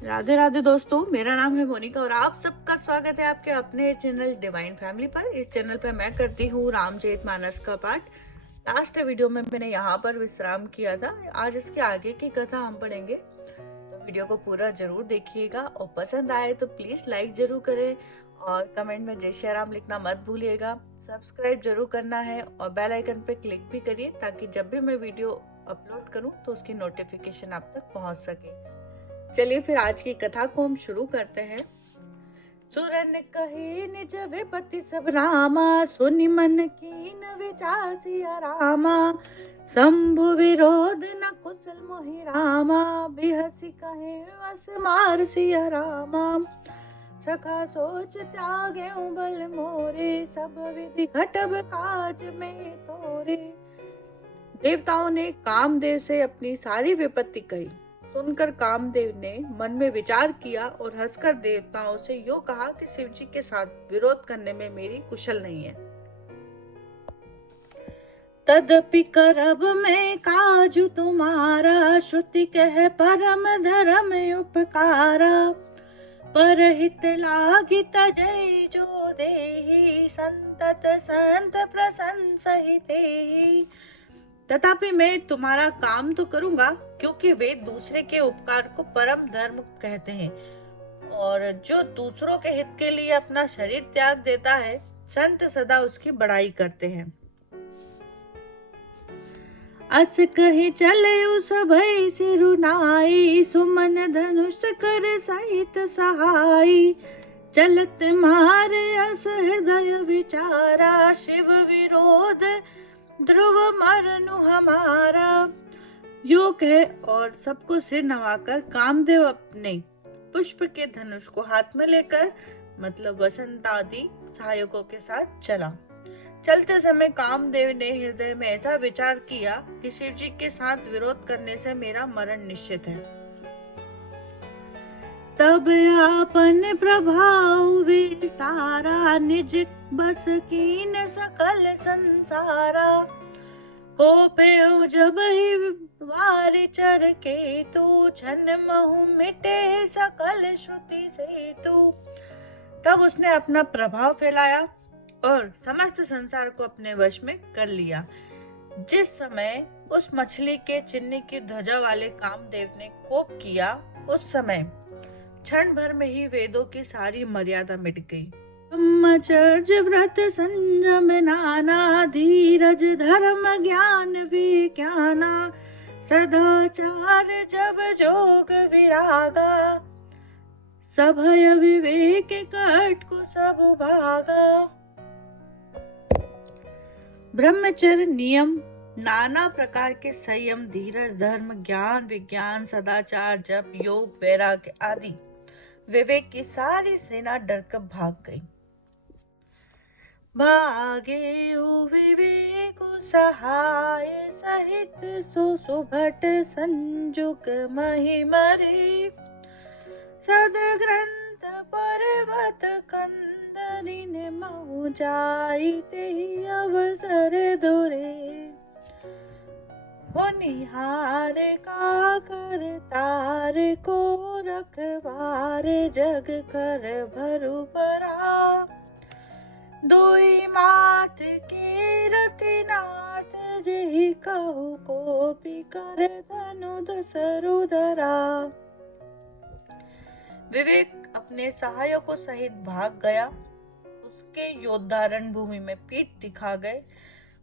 राधे राधे दोस्तों, मेरा नाम है मोनिका और आप सबका स्वागत है आपके अपने चैनल डिवाइन फैमिली पर। इस चैनल पर मैं करती हूँ रामचरितमानस का पाठ। लास्ट वीडियो में मैंने यहाँ पर विश्राम किया था। आज इसके आगे की कथा हम पढ़ेंगे, तो वीडियो को पूरा जरूर देखिएगा और पसंद आए तो प्लीज लाइक जरूर करें और कमेंट में जय श्री राम लिखना मत भूलिएगा। सब्सक्राइब जरूर करना है और बेल आइकन पे क्लिक भी करिए ताकि जब भी मैं वीडियो अपलोड करूँ तो उसकी नोटिफिकेशन आप तक पहुँच सके। चलिए फिर आज की कथा को हम शुरू करते हैं। सुरन कही निज विपत्ति सब रामा, सुनि मन कीन विचार सिया रामा। शंभु विरोध न कुशल मोहि रामा, बिहसी कहे वस मार सिया रामा। सखा सोच त्यागे बल मोरे, सब विधि घटब काज में तोरे। देवताओं ने कामदेव से अपनी सारी विपत्ति कही। सुनकर कामदेव ने मन में विचार किया और हंसकर देवताओं से यूं कहा कि शिवजी के साथ विरोध करने में मेरी कुशल नहीं है। तदपि करब मैं काजु तुम्हारा, श्रुति कह परम धर्म उपकारा। परहित लागी तजै जो देहि, संतत संत प्रसन्न सहितेहि। तथापि मैं तुम्हारा काम तो करूंगा, क्योंकि वे दूसरे के उपकार को परम धर्म कहते हैं और जो दूसरों के हित के लिए अपना शरीर त्याग देता है, संत सदा उसकी बड़ाई करते हैं। अस कहे चले सभै सिरुनाई, सुमन धनुष कर सहित सहाई। चलत मारे अस हृदय विचारा, शिव विरोध ध्रुव मरनु हमारा। यो कहे और सबको सिर नवाकर कामदेव अपने पुष्प के धनुष को हाथ में लेकर मतलब वसंत आदि सहायकों के साथ चला। चलते समय कामदेव ने हृदय में ऐसा विचार किया कि शिवजी के साथ विरोध करने से मेरा मरण निश्चित है। तब आपन प्रभाव विस्तारा, निज बस कीन सकल संसारा। कोपे जब ही वारि चर के तू, छन महु मिटे सकल श्रुति से तू। तब उसने अपना प्रभाव फैलाया और समस्त संसार को अपने वश में कर लिया। जिस समय उस मछली के चिन्ह की ध्वजा वाले कामदेव ने कोप किया, उस समय क्षण भर में ही वेदों की सारी मर्यादा मिट गई। ब्रह्मचर्य व्रत संयम नाना, धीरज धर्म ज्ञान विज्ञाना। सदाचार जब जोग विरागा, सभय विवेक कट को सब भागा। ब्रह्मचर्य नियम, नाना प्रकार के संयम, धीरज, धर्म, ज्ञान, विज्ञान, सदाचार, जप, योग, वैराग्य आदि विवेक की सारी सेना डरकर भाग गई। भागे ओ विवेक सहाय सहित, सो सुभट संजुग महिमरे। सद ग्रंथ पर्वत कंदरिन महु जाई, तेहि अवसर दोरे। होनिहार का कर तार को, रखवार जग कर भरु बरा। दोई मात के रतिनाथ, जेहि कहु कोपी कर धनु दसरु धरा। विवेक अपने सहायकों सहित भाग गया। उसके योद्धा रणभूमि में पीठ दिखा गए।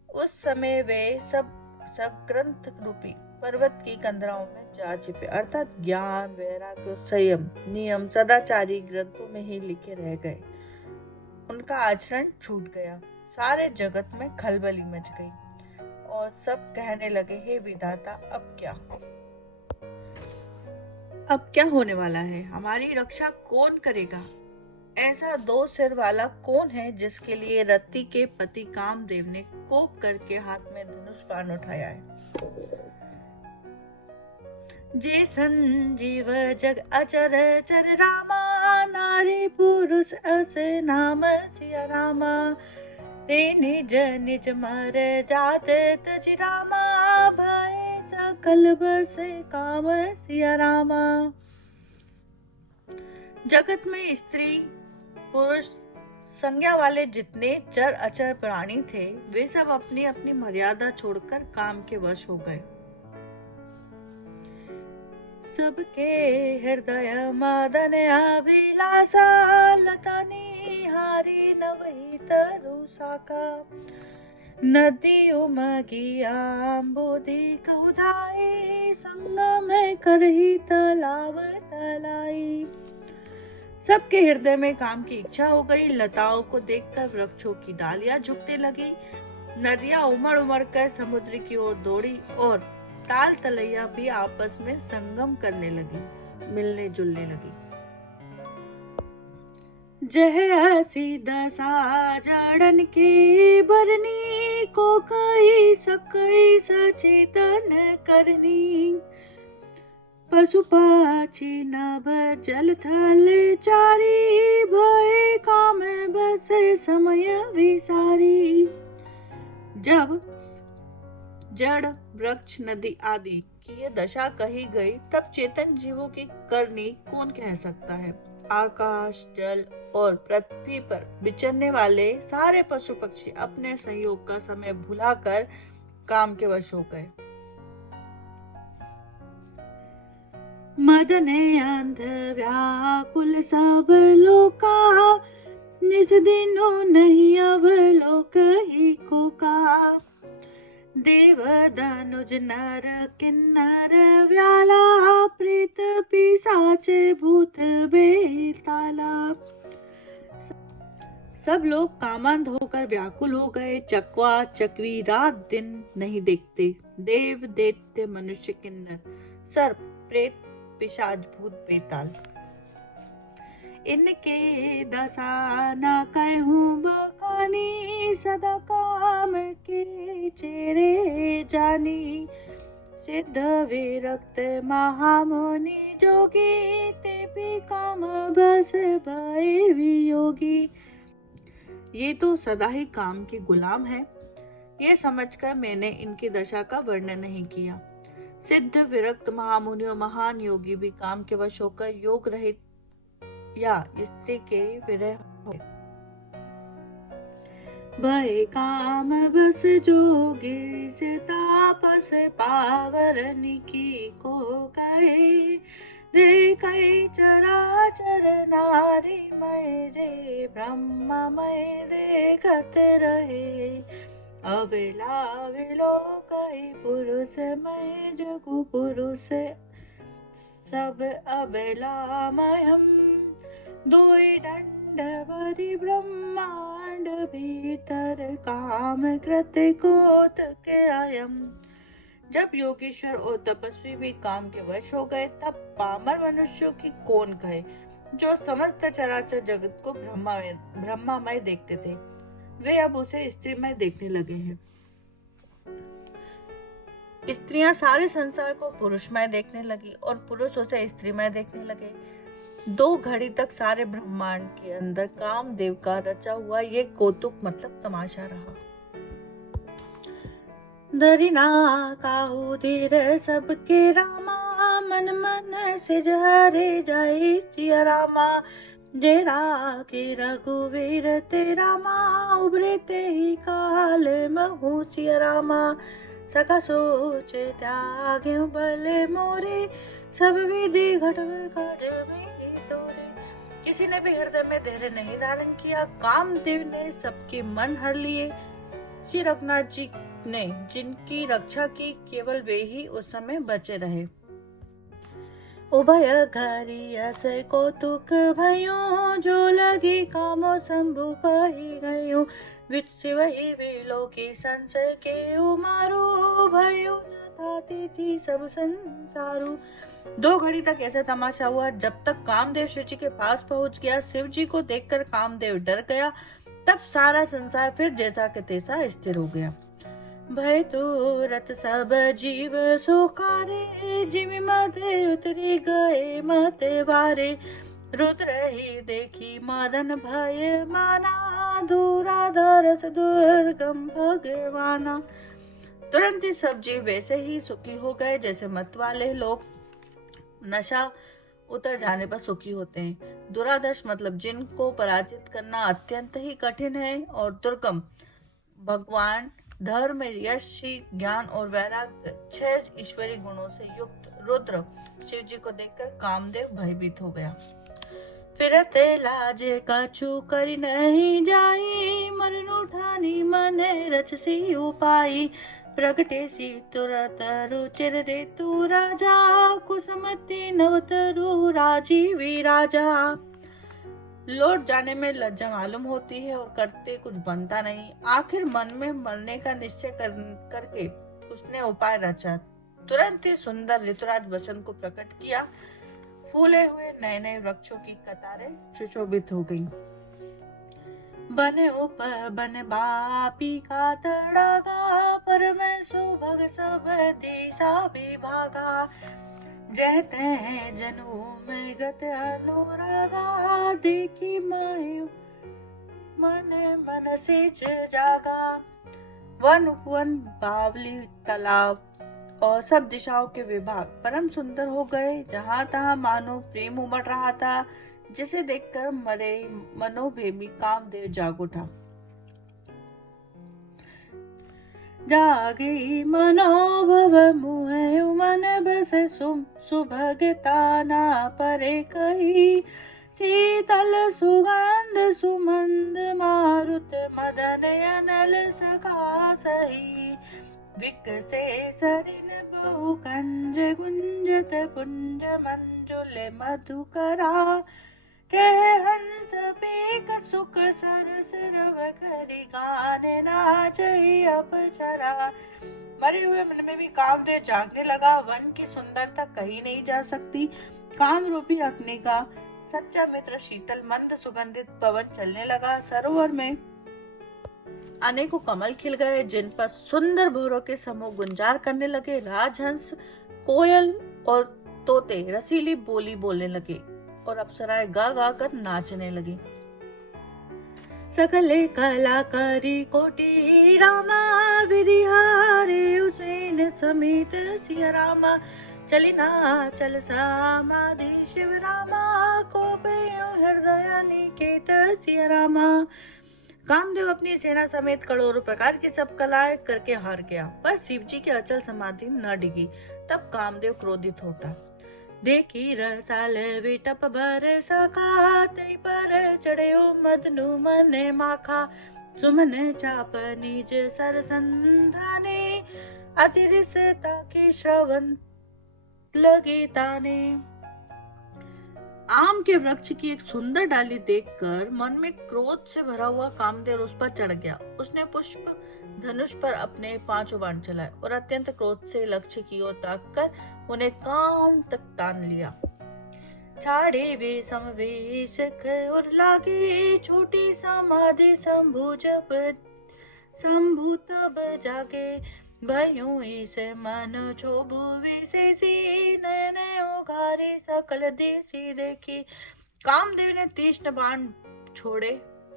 उस समय वे सब ग्रंथ रूपी पर्वत की कंदराओं में जा छिपे, अर्थात ज्ञान, वैराग्य, संयम, नियम, सदाचारी ग्रंथों में ही लिखे रह गए। उनका आचरण छूट गया। सारे जगत में खलबली मच गई और सब कहने लगे, हे विधाता, अब क्या होने वाला है? हमारी रक्षा कौन करेगा? ऐसा दो सिर वाला कौन है जिसके लिए रति के पति कामदेव ने कोप करके हाथ में धनुष बाण उठाया है? जे संजीव जग अचर चर रामा, नारी पुरुष अस नाम सिया रामा। ते निज निज मर जात तज रामा, भय सकल बस काम सिया रामा। जगत में स्त्री पुरुष संज्ञा वाले जितने चर अचर प्राणी थे, वे सब अपनी अपनी मर्यादा छोड़कर काम के वश हो गए। सबके हृदय मदन अभिलाषा, लता निहारी नवही तरु शाखा। नदी उमगी आम्बोधि कहुधाई, संगम करही तालाब तलाई। सबके हृदय में काम की इच्छा हो गई। लताओं को देखकर वृक्षों की डालियां झुकने लगी, नदियां उमड़ उमड़ कर समुद्र की ओर दौड़ी और ताल तलैया भी आपस में संगम करने लगी, मिलने जुलने लगी। जह सीधा सा जड़न के बरनी, को कही सकई सचेतन करनी। पशु पाछी नभ जल थल चारी, भय काम बसे समय विसारी। जब जड़ वृक्ष नदी आदि की ये दशा कही गई, तब चेतन जीवों की करनी कौन कह सकता है। आकाश, जल और पृथ्वी पर विचरने वाले सारे पशु पक्षी अपने संयोग का समय भुलाकर काम के वश हो गए। मदन अंध व्याकुल सब लोका, निज दिनो नहीं अवलोक ही को का। देव धनुज नर किन्नर व्याला, प्रेत पिशाच भूत बेताला। सब लोग कामांध होकर व्याकुल हो गए। चकवा चकवी रात दिन नहीं देखते। देव दैत्य मनुष्य किन्नर सर्प प्रेत पिशाच भूत बेताल, इनके दशा न कहूँ बखानी। सदा काम के चेरे जानी। सिद्ध विरक्त महामुनि जोगी, ते भी काम बस भय वियोगी। ये तो सदा ही काम के गुलाम है। ये समझकर मैंने इनकी दशा का वर्णन नहीं किया। सिद्ध विरक्त महामुनि और महान योगी भी काम के वश होकर योग रहित या स्त्री के विरह हो। भय काम बस जोगी, से तापस पावरन की को कहे। देखै चराचर नारी मय, जे ब्रह्ममय देखत रहे। अबेला विलोकई पुरुष मय, जगु पुरुष सब अबेलामयम। दोई दंड भरी ब्रह्मांड, भीतर काम कृत कोत के अयम। जब योगेश्वर और तपस्वी भी काम के वश हो गए, तब पामर मनुष्यों की कौन कहे, जो समस्त चराचर जगत को ब्रह्मामय देखते थे। वे अब उसे स्त्रीमय देखने लगे हैं। स्त्रियां सारे संसार को पुरुषमय देखने लगी और पुरुष उसे स्त्रीमय देखने लगे। 2 घड़ी तक सारे ब्रह्मांड के अंदर कामदेव का रचा हुआ ये कौतुक मतलब तमाशा रहा। दरिना काहू धीर सबके रामा, मन मन से जहरे जाए सिया रामा। जेरा के रघुवीर तेरा माँ, उभरे ते ही काल महू सिया रामा। सका सोच त्यागे भले मोरे, सब विधि घटव काज में तोरे। किसी ने भी हृदय में धैर्य नहीं धारण किया। कामदेव ने सबके मन हर लिए। श्री रघुनाथ जी ने जिनकी रक्षा की, केवल वे ही उस समय बचे रहे। उभय घरी अस कौतुक भयो, जो लगी कामो शंभु कही गयो। वही विलो की संशय के उमारो, भयो जताती थी सब संसारो। 2 घड़ी तक ऐसा तमाशा हुआ। जब तक कामदेव शिव जी के पास पहुंच गया, शिव जी को देखकर कामदेव डर गया। तब सारा संसार फिर जैसा के तैसा स्थिर हो गया। भय तो रत सब जीव सोकारे, जिमि मते उतरी गए मते बारे। रुद्र ही देखी मदन भय माना, धूराधरस दुर्गम भगवाना। तुरंत ही सब जीव वैसे ही सुखी हो गए जैसे मत वाले लोग नशा उतर जाने पर सुखी होते हैं। दुरादर्श मतलब जिनको पराजित करना अत्यंत ही कठिन है और दुर्गम। भगवान धर्म, यश, ज्ञान और वैराग्य, 6 ईश्वरीय गुणों से युक्त रुद्र शिव जी को देखकर कामदेव भयभीत हो गया। फिरते लाजे कछु करी नहीं जाई, मरण उठानी मन रचसी उपाई। प्रगटे सी तुरत रुचिर रे तू राजा, कुसुमति नवतरु राजीवी राजा। लौट जाने में लज्जा मालूम होती है और करते कुछ बनता नहीं। आखिर मन में मरने का निश्चय करके उसने उपाय रचा। तुरंत ही सुंदर ऋतुराज वसंत को प्रकट किया। फूले हुए नए नए वृक्षों की कतारें सुशोभित हो गईं। बने ऊपर बन बापी का तड़ागा, पर मैं सुभग सब दिशा विभागा। जहते हैं जनु में गत अनुरागा, देखी मायू मन मन से जागा। वन उपवन बावली तालाब और सब दिशाओं के विभाग परम सुंदर हो गए। जहां तहां मानो प्रेम उमड़ रहा था, जिसे देखकर मरे मनोभेमी कामदेव जाग उठा। जागी मनोभव मुहे मन बस सुभगताना परे कही। शीतल सुगंध सुमंद मारुत मदन अनल सखा सही। विकसे सरिन बहु कंज गुंजत पुंज मंजुल मधुकरा। कह हंस पीक सुख सरस रव करी, गाने नाचई अप्सरा। मरे हुए मन में भी कामदेव जागने लगा। वन की सुंदरता कही नहीं जा सकती। काम रूपी अग्नि का सच्चा मित्र शीतल मंद सुगंधित पवन चलने लगा। सरोवर में अनेकों कमल खिल गए, जिन पर सुंदर भौरों के समूह गुंजार करने लगे। राजहंस, कोयल और तोते रसीली बोली बोलने लगे और अप्सराएं गा गा कर नाचने लगी। सकले कलाकारी कोटि रामा, विरिहारे उसेन समेत सिया रामा। चली ना चल समाधि शिव रामा, को हृदय निकेत सिया रामा। कामदेव अपनी सेना समेत करोड़ों प्रकार की सब कलाएं करके हार गया, पर शिव जी की अचल समाधि न डिगी। तब कामदेव क्रोधित होता। देखी रसाल विटप भर सका, तई पर चढ़ो मदनु मन माखा। सुमन चाप निज सर संधाने, अतिरिसता की श्रवण लगी ताने। आम के वृक्ष की एक सुंदर डाली देखकर मन में क्रोध से भरा हुआ कामदेव उस पर चढ़ गया। उसने पुष्प धनुष पर अपने 5 बाण चलाए और अत्यंत क्रोध से लक्ष्य की ओर ताककर उन्हें कान तक तान लिया। छाड़े वे समवेश और लागे, छोटी समाधि शंभु तब जागे। भयो इसे मन क्षोभु विशेषी, नयन उघारे सकल देसी देखी। कामदेव ने 30 बाण छोड़े,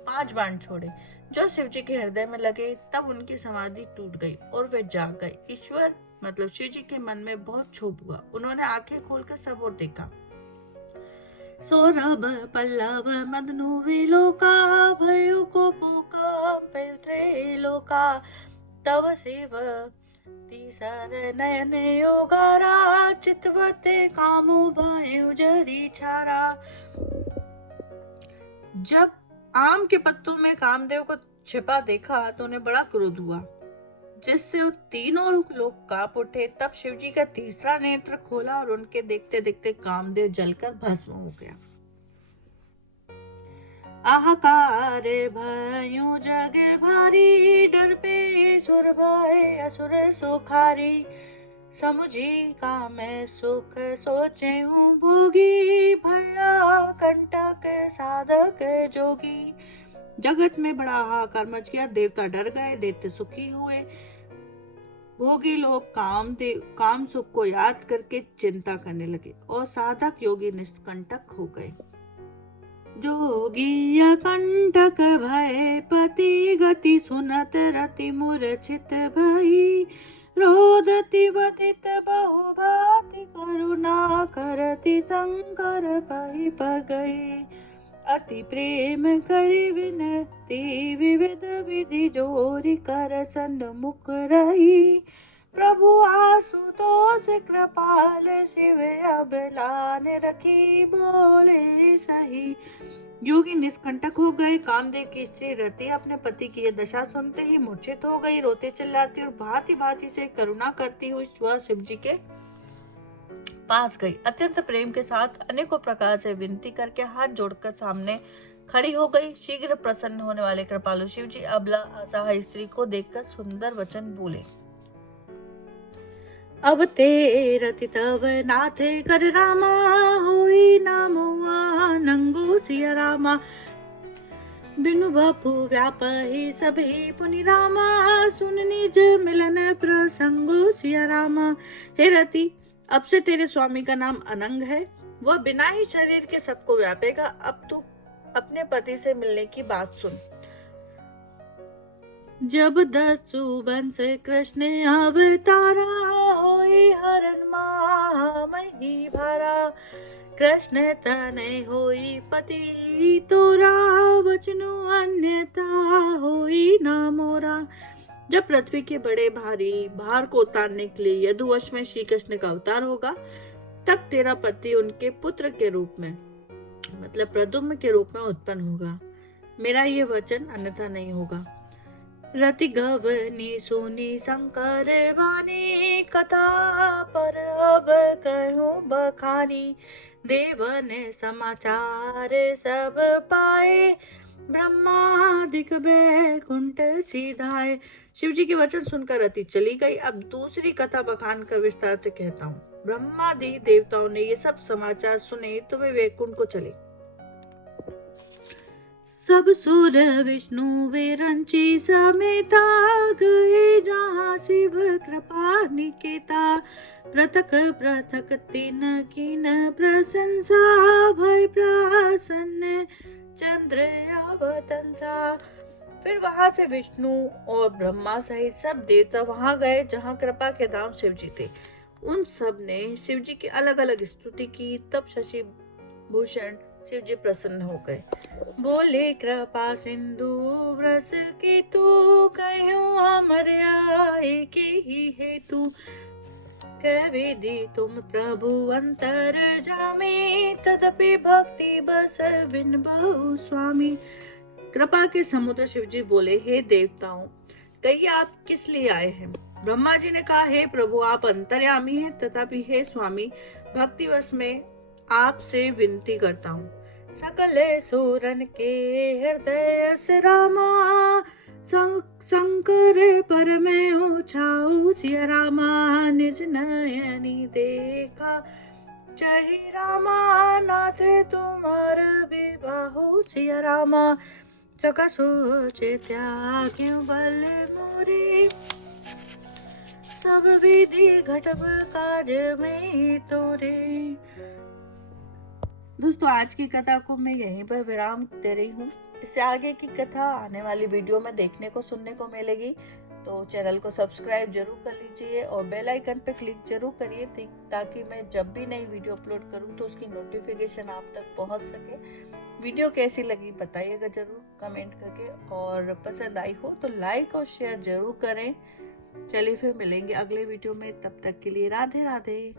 5 बाण छोड़े जो शिव जी के हृदय में लगे। तब उनकी समाधि टूट गई और वे जाग गए। ईश्वर मतलब शिव जी के मन में बहुत क्षोभ हुआ। उन्होंने आंखें खोलकर सब ओर देखा। सौरभ पल्लव मदनु विलोका, भयो को पुका त्रैलोका। तव शिव तीसर नयन योगारा, चितवते कामो भयो जरी छारा। जब आम के पत्तों में कामदेव को छिपा देखा तो उन्हें बड़ा क्रोध हुआ, जिससे वो तीनों लोग कांप उठे। तब शिव जी का तीसरा नेत्र खोला और उनके देखते देखते कामदेव जलकर भस्म हो गया। आहाकार भयो जग भारी, डर पे सुर भय असुर सुखारी। समुझी काम सुख सोचे हूँ भोगी, भया कंटक साधक जोगी। जगत में बड़ा हाहाकार मच गया। देवता डर गए, दैत्य सुखी हुए। भोगी लोग काम सुख को याद करके चिंता करने लगे और साधक योगी निष्कंटक हो गए। जोगी कंटक भय पति गति, सुनत रति मूर्छित भई। रोदति बदित बहुभाति करुणा करति शंकर पहि पगई। अति प्रेम करि विनती विविध विधि जोरि कर सन्मुख रही। प्रभु आशुतोष कृपाल शिव अबलान रखी बोले सही। योगी निष्कंटक हो गए। कामदेव की स्त्री रति अपने पति की यह दशा सुनते ही मूर्छित हो गई। रोते चिल्लाती और भांति भांति से करुणा करती हुई वह शिव जी के पास गई। अत्यंत प्रेम के साथ अनेकों प्रकार से विनती करके हाथ जोड़कर सामने खड़ी हो गई। शीघ्र प्रसन्न होने वाले कृपालु शिव जी अबला असहाय स्त्री को देखकर सुंदर वचन बोले। अब ते रति तव नाथे कर रामा होई नामुआ नंगो सिया रामा। बिनु बपु व्यापहि सभी पुनि रामा सुन निज मिलन प्रसंगो सिया रामा। हे रति, अब से तेरे स्वामी का नाम अनंग है। वह बिना ही शरीर के सबको व्यापेगा। अब तू अपने पति से मिलने की बात सुन। जब दसु वंश कृष्ण अवतारा होई हरण मही भारा। कृष्ण तनय होई पति तोरा वचनु अन्यथा होई न मोरा। जब पृथ्वी के बड़े भारी भार को उतारने के लिए यदुवंश में श्री कृष्ण का अवतार होगा, तब तेरा पति उनके पुत्र के रूप में मतलब प्रद्युम्न के रूप में उत्पन्न होगा। मेरा ये वचन अन्यथा नहीं होगा। रति गवनी सुनी शंकर वाणी कथा पर अब कहूँ बखानी। देवन समाचार सब पाए ब्रह्मादिक बैकुंठ सीधाए। शिव जी के वचन सुनकर रति चली गई। अब दूसरी कथा बखान कर विस्तार से कहता हूँ। ब्रह्मादि देवताओं ने ये सब समाचार सुने तो वे वैकुंठ को चले। सब सुर विष्णु वे रंची समेता गए जहाँ शिव कृपा निकेता। पृथक पृथक तीन कीन प्रशंसा भय प्रसन्न चंद्र अवतंसा। फिर वहां से विष्णु और ब्रह्मा सहित सब देवता वहां गए जहाँ कृपा के धाम शिव जी थे। उन सब ने शिव जी की अलग अलग स्तुति की। तब शशि भूषण शिव जी प्रसन्न हो गए। बोले कृपा सिंधु व्रस की तू कहो अमर आए के ही हेतु। कह विधि तुम प्रभु अंतर जामे तदपि भक्ति बस बिन बहु स्वामी। कृपा के समुद्र शिव जी बोले, हे देवताओं, कहिए आप किस लिए आए हैं। ब्रह्मा जी ने कहा, हे प्रभु आप अंतर्यामी हैं, तथापि हे स्वामी भक्तिवश में आपसे विनती करता हूँ। सकल सूरन के हृदय से रामा शंकर पर में उछाऊ सिया रामा। निज नयनी देखा चाहे रामा नाथ तुम्हार विवाहो सिया रामा। सका सोचे त्याग्यो बल मोरे सब विधि घटब काज में तोरे। दोस्तों आज की कथा को मैं यहीं पर विराम दे रही हूँ। इससे आगे की कथा आने वाली वीडियो में देखने को सुनने को मिलेगी। तो चैनल को सब्सक्राइब जरूर कर लीजिए और बेल आइकन पे क्लिक जरूर करिए ताकि मैं जब भी नई वीडियो अपलोड करूँ तो उसकी नोटिफिकेशन आप तक पहुँच सके। वीडियो कैसी लगी बताइएगा जरूर कमेंट करके, और पसंद आई हो तो लाइक और शेयर जरूर करें। चलिए फिर मिलेंगे अगले वीडियो में, तब तक के लिए राधे राधे।